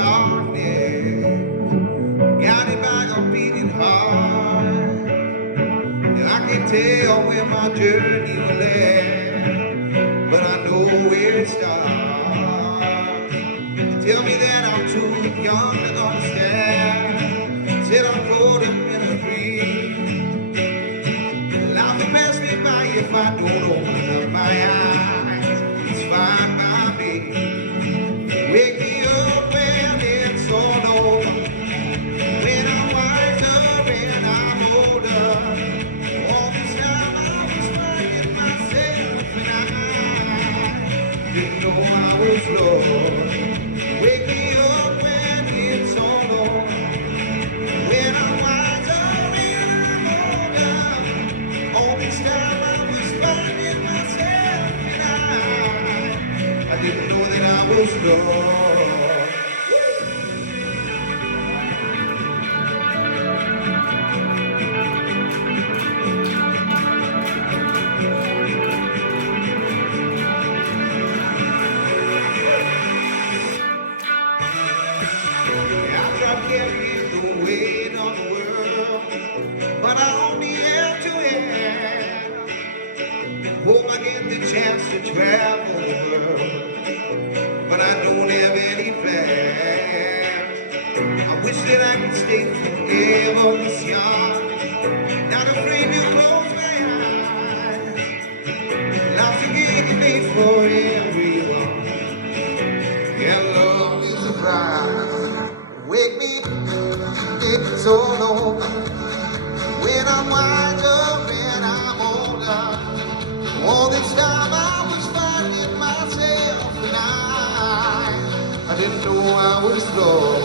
darkness, guided by a beating heart. And I can tell where my journey will end, but I know where it starts. They tell me that I'm too young to understand. Said I'm caught up in a dream. Life will pass me by if I don't open up my eyes. It's fine by me. Wake me up when it's all over, when I'm wiser and I'm older. All this time I was finding myself and I didn't know I was lost. Wake me up when it's all over, when I'm wiser and I'm older. All this time I was finding myself and I didn't know that I was lost. I tried carrying the weight of the world, but I only have to hand. Hope I get the chance to travel the world, but I don't have any plans. I wish that I could stay forever this young, not afraid to close my eyes. Life's a game made for everyone. Yeah, love is a prize. Wake me up, it's all over, when I'm wiser and I'm older. All this time I was finding myself and I didn't know I was lost.